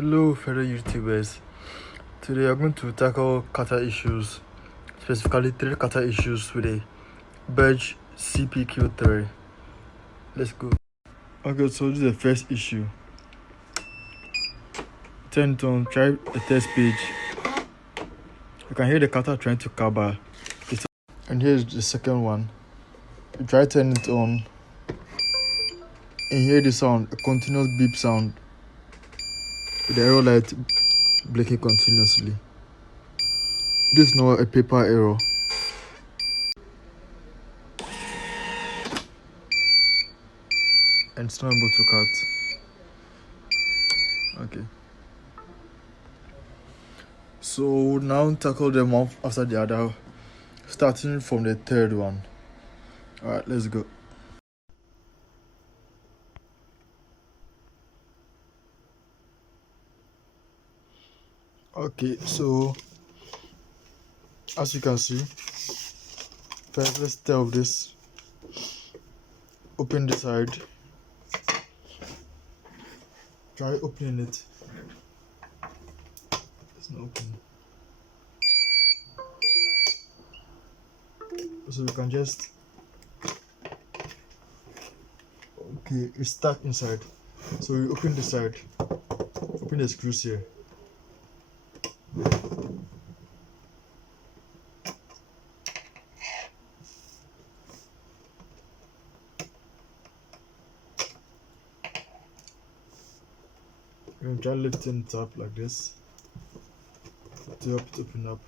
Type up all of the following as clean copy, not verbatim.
Hello, fellow YouTubers. Today I'm going to tackle kata issues, specifically 3 kata issues with a Birch CPQ3. Let's go. Okay, so this is the first issue. Turn it on, try the test page. You can hear the kata trying to kaba. And here's the second one. You try turn it on and hear the sound, a continuous beep sound with the arrow light blinking continuously. This is not a paper error. And it's not able to cut. Okay. So now tackle them one after the other, starting from the third one. Alright, let's go. Okay, so as you can see, first let's start with this. Open this side. Try opening it. It's not open. So you can just it's stuck inside. So you open the side. Open the screws here. And try lifting it up like this to help it open up.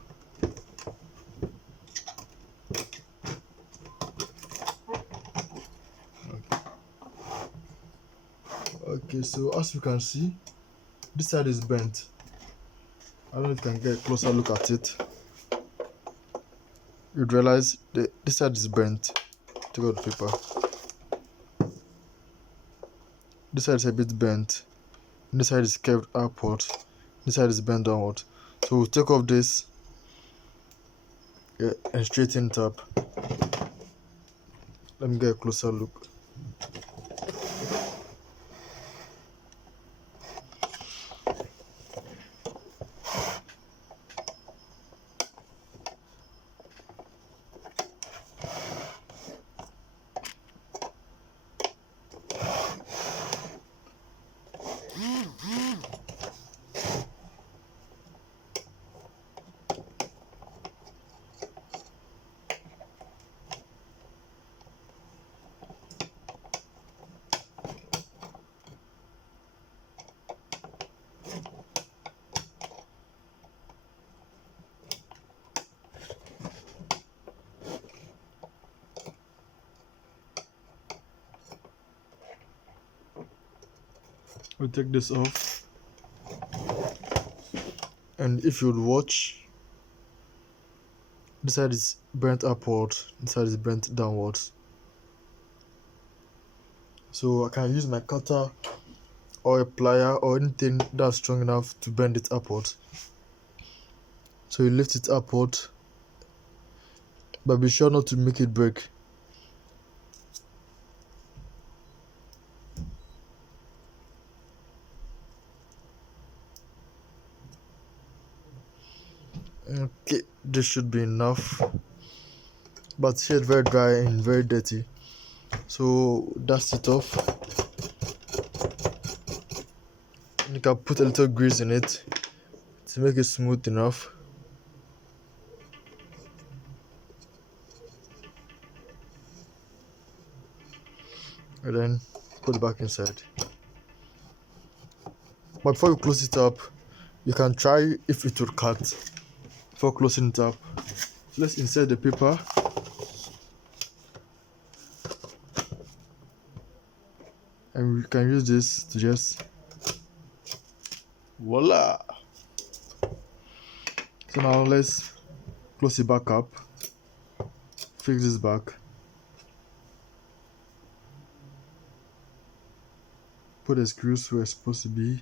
Okay, so as you can see, this side is bent. I don't know if you can get a closer look at it. You'd realize this side is bent. Take out the paper. This side is a bit bent. This side is curved upward. This side is bent downward. So we'll take off this and straighten it up. Let me get a closer look. We'll take this off, and if you'd watch, this side is bent upward, this side is bent downwards. So I can use my cutter or a plier or anything that's strong enough to bend it upward. So you lift it upward, but be sure not to make it break. Okay, this should be enough, but here it's very dry and very dirty, so dust it off. You can put a little grease in it to make it smooth enough. And then put it back inside. But before you close it up, you can try if it will cut before closing it up. Let's insert the paper. And we can use this to just voila. So now let's close it back up. Fix this back. Put the screws where it's supposed to be.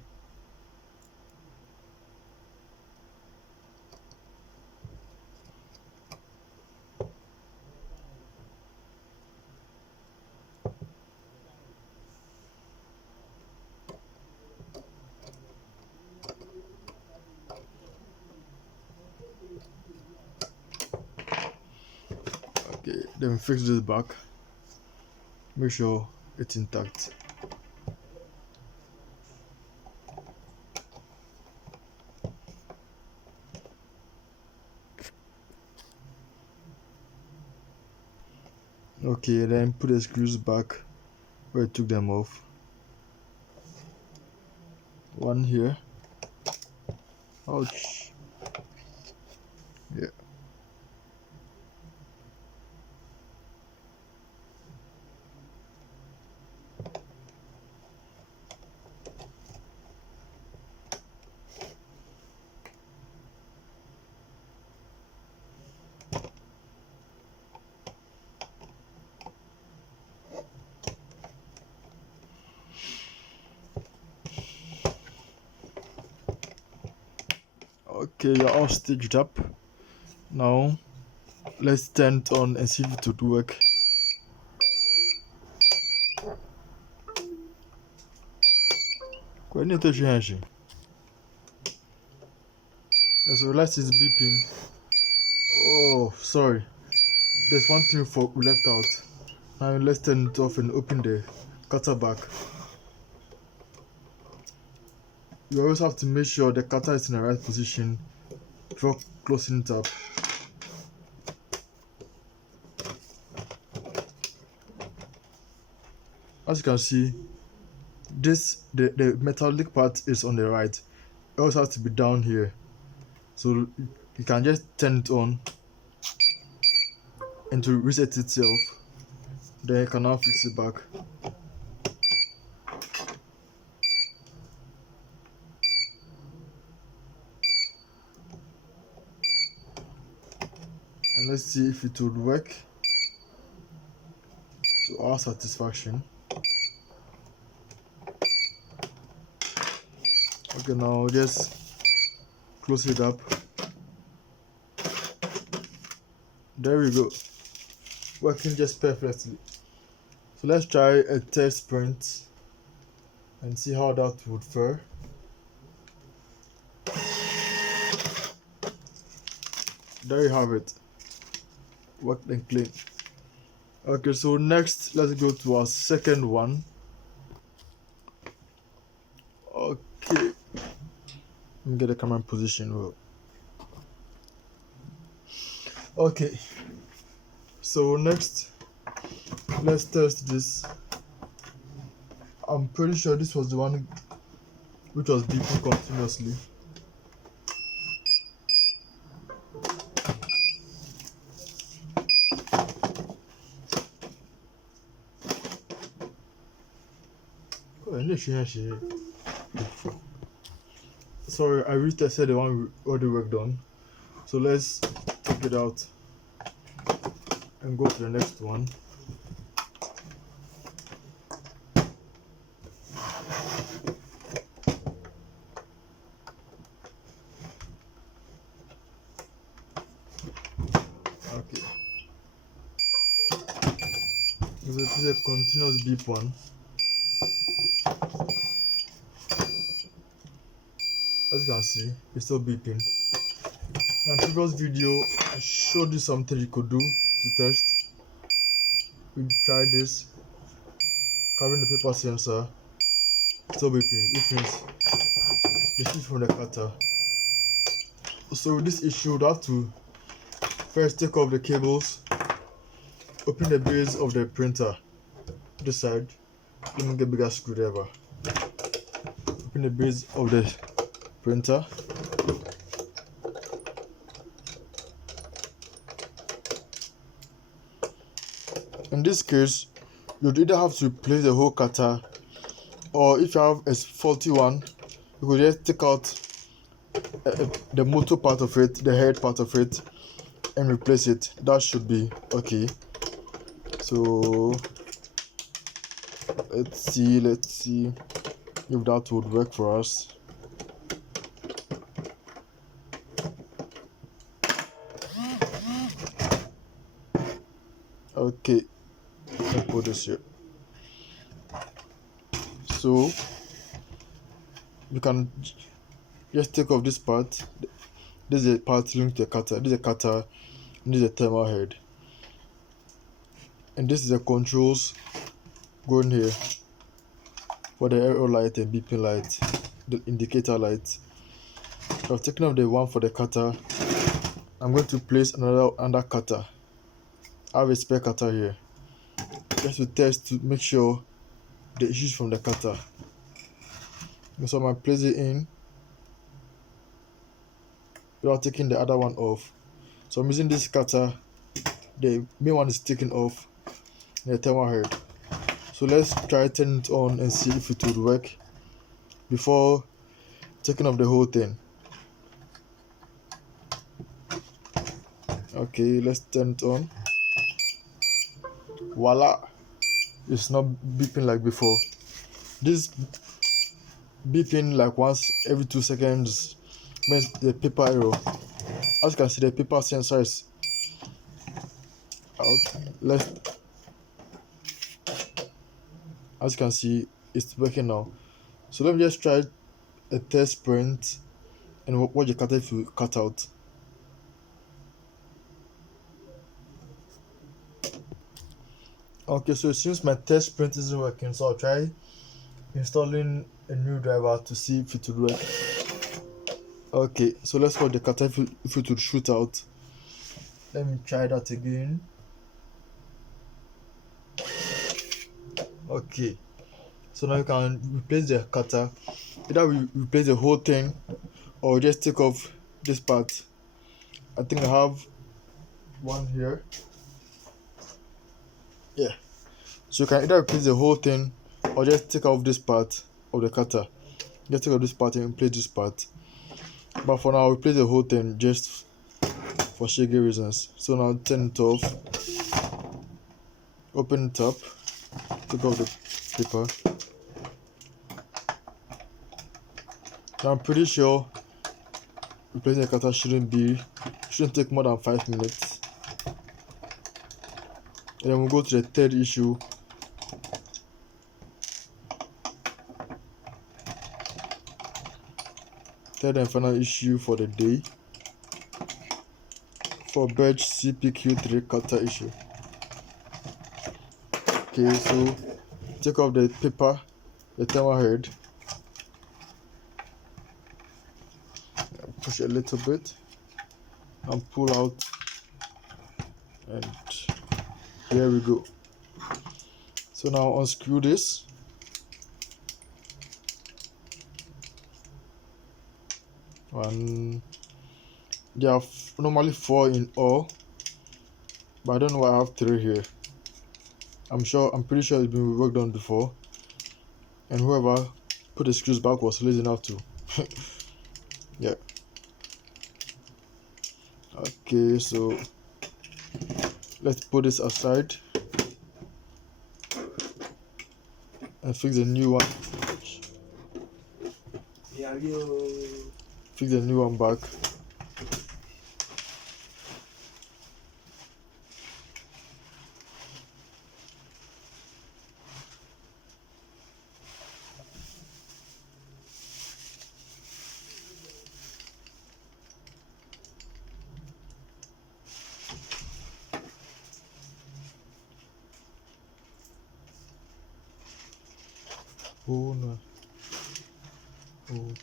Then fix this back. Make sure it's intact. Okay, then put the screws back where I took them off. One here. Ouch. Yeah. Okay, you're all stitched up. Now, let's turn it on and see if it would work. When you touch your hand, yes, relax is beeping. Oh, sorry. There's one thing we left out. Now let's turn it off and open the cutter back. You always have to make sure the cutter is in the right position before closing it up. As you can see, the metallic part is on the right. It also has to be down here. So you can just turn it on and to reset itself. Then you can now fix it back. And let's see if it would work to our satisfaction. Okay, now just close it up. There we go, working just perfectly. So let's try a test print and see how that would fare. There you have it, worked and clean. Okay, so next let's go to our second one. Okay, let me get the camera in position well. Okay, so next let's test this. I'm pretty sure this was the one which was beeping continuously. Sorry, I retested the one we already worked on. So let's take it out and go to the next one. Okay. This is a continuous beep one. As you can see, it's still beeping. In my previous video, I showed you something you could do to test. We tried this, covering the paper sensor, still beeping, which means the switch from the cutter. So with this issue, you have to first take off the cables, open the base of the printer, this side, let me get a bigger screwdriver. Open the base of the printer. In this case, you'd either have to replace the whole cutter, or if you have a faulty one, you could just take out the motor part of it, the head part of it, and replace it. That should be okay. So let's see if that would work for us. Okay, let's put this here. So you can just take off this part. This is a part linked to the cutter. This is a cutter, and this is a thermal head. and this is the controls going here for the arrow light and beeping light, the indicator light. So I've taken off the one for the cutter. I'm going to place another cutter. I have a spare cutter here just to test to make sure the issues from the cutter. So I'm going to place it in without taking the other one off. So I'm using this cutter. The main one is taken off, the thermal head. So let's try turn it on and see if it would work before taking off the whole thing. Okay, let's turn it on. Voila! It's not beeping like before. This beeping like once every 2 seconds means the paper error. As you can see, the paper sensor is out. As you can see, it's working now. So let me just try a test print and watch the cutter if you cut out. Okay, so it seems my test print isn't working, so I'll try installing a new driver to see if it will work. Okay, so let's watch the cutter if it would shoot out. Let me try that again. Okay, so now you can replace the cutter. Either we replace the whole thing or just take off this part. I think I have one here. Yeah, so you can either replace the whole thing or just take off this part of the cutter. Just take off this part and replace this part. But for now, I'll replace the whole thing just for shaggy reasons. So now turn it off, open it up, take off the paper. Now I'm pretty sure replacing the cutter shouldn't take more than 5 minutes. And then we'll go to the third issue. Third and final issue for the day. For Birch CPQ3 cutter issue. Okay, so take off the paper, the thermal head. Push a little bit and pull out, and here we go. So now unscrew this. And there are normally 4 in all, but I don't know why I have 3 here. I'm pretty sure it's been worked on before, and whoever put the screws back was lazy enough to. Yeah. Okay, so let's put this aside and fix the new one. Fix the new one back. Oh no. Oh.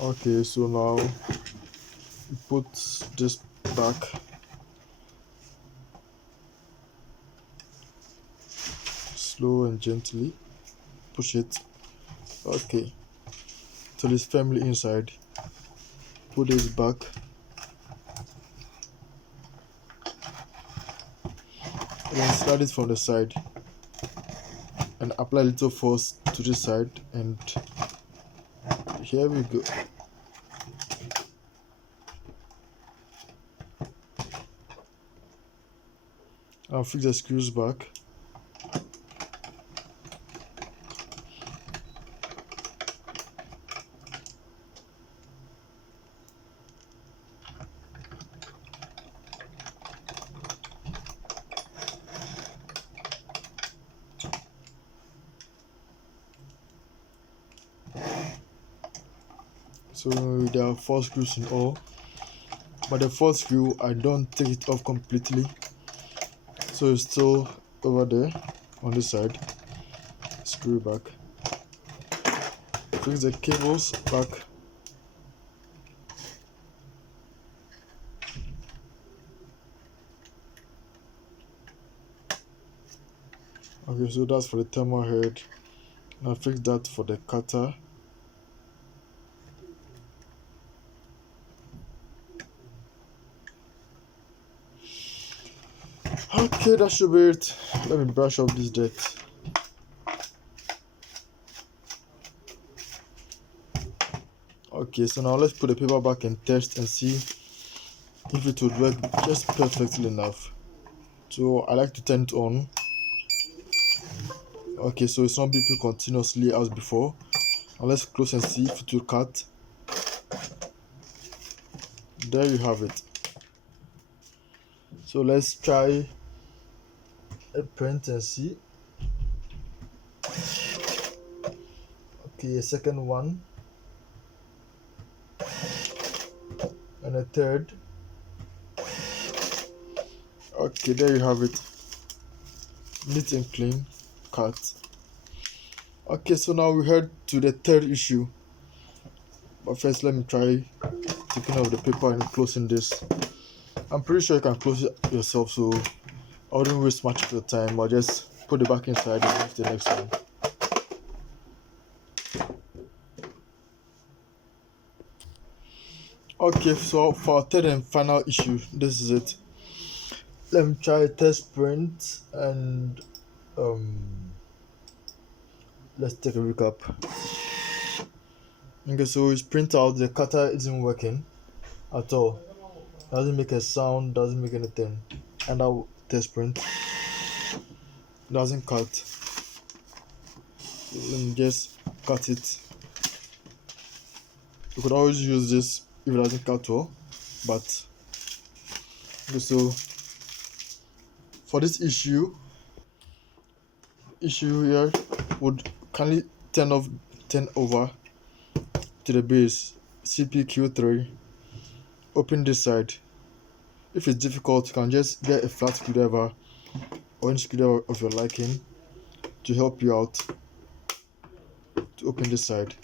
Okay, so now we put this back. Slow and gently push it. Okay, till it's firmly inside. Put this back. And then slide it from the side and apply a little force to this side, and here we go. I'll fix the screws back. So there are 4 screws in all, but the fourth screw I don't take it off completely, so it's still over there on this side. Screw it back, fix the cables back. Okay, so that's for the thermal head. Now fix that for the cutter. Okay, that should be it. Let me brush off this dirt. Okay, so now let's put the paper back and test and see if it would work just perfectly enough. So I like to turn it on. Okay, so it's not beeping continuously as before. Now let's close and see if it will cut. There you have it. So let's try a print and see. Okay, a second one and a third. Okay, there you have it. Neat and clean cut. Okay, so now we head to the third issue. But first, let me try taking off the paper and closing this. I'm pretty sure you can close it yourself, so I wouldn't waste much of your time. I'll just put it back inside and move to the next one. Okay, so for our third and final issue, this is it. Let me try a test print and let's take a recap. Okay, so it's print out, the cutter isn't working at all. Doesn't make a sound, doesn't make anything. And our test print doesn't cut. Let me just cut it. You could always use this if it doesn't cut well, but okay, so for this issue here would kindly turn over to the base CPQ3. Open this side. If it's difficult, you can just get a flat screwdriver or any screwdriver of your liking to help you out to open this side.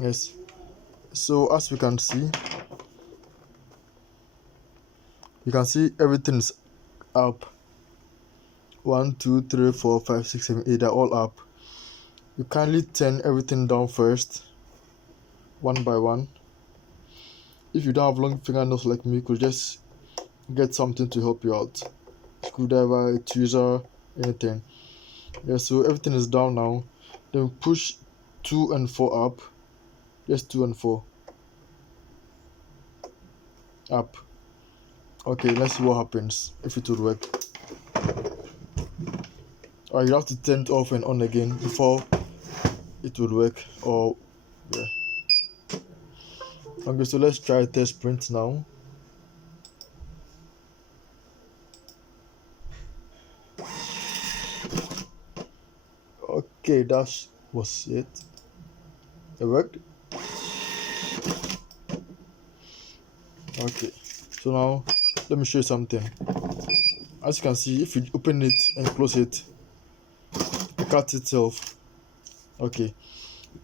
Yes, so as we can see, everything is up. 1 2 3 4 5 6 7 8, they're all up. You kindly turn everything down first, one by one. If you don't have long fingernails like me, you could just get something to help you out, screwdriver, a tweezer, anything. Yeah, so everything is down now. Then push 2 and 4 up, just 2 and 4 up. Okay, let's see what happens, if it would work. You have to turn it off and on again before it would work. Or yeah. Okay, so let's try test print now. Okay, that was it. It worked. Okay, so now let me show you something. As you can see, if you open it and close it, it cuts itself. Okay,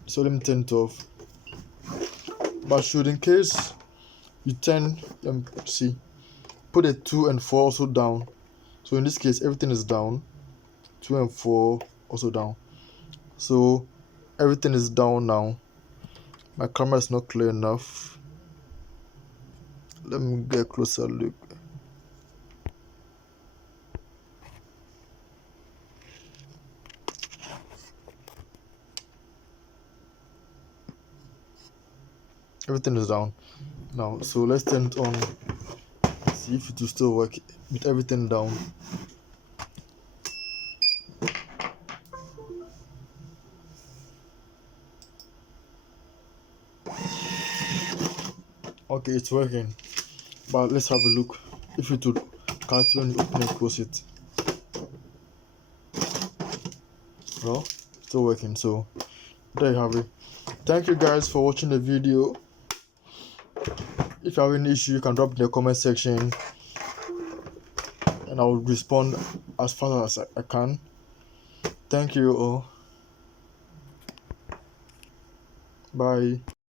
so let me turn it off. But should in case you turn, see, put a 2 and 4 also down. So in this case, everything is down. 2 and 4 also down. So everything is down now. My camera is not clear enough. Let me get a closer look. Everything is down now, so let's turn it on, see if it will still work with everything down. Okay, it's working, but let's have a look if it would cut when you open and close it. Well, still working, so there you have it. Thank you guys for watching the video. If you have any issue, you can drop in the comment section and I will respond as fast as I can. Thank you all. Bye.